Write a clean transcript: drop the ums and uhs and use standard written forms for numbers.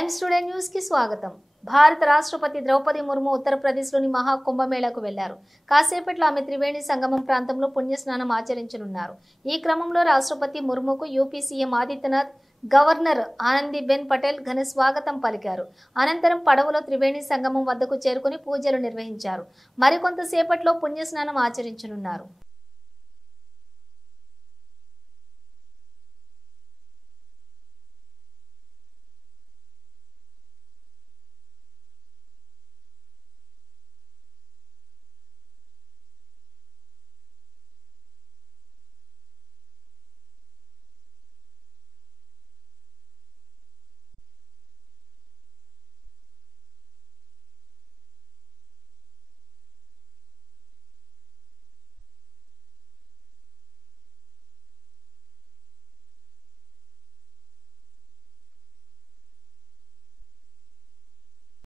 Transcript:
Times today news కి స్వాగతం। భారత రాష్ట్రపతి ద్రౌపది ముర్ము ఉత్తరప్రదేశ్లోని మహాకుంభమేళాకు వెళ్లారు। కాసేపట్లో ఆమె త్రివేణి సంగమం ప్రాంతంలో పుణ్యస్నానం ఆచరించనున్నారు। ఈ క్రమంలో రాష్ట్రపతి ముర్ముకు UP CM Adityanath, governor Anandiben Patel ఘన స్వాగతం పలికారు। అనంతరం పడవలో త్రివేణి సంగమం వద్దకు చేరుకుని పూజలు నిర్వహించారు। మరికొంతసేపట్లో పుణ్యస్నానం ఆచరించనున్నారు।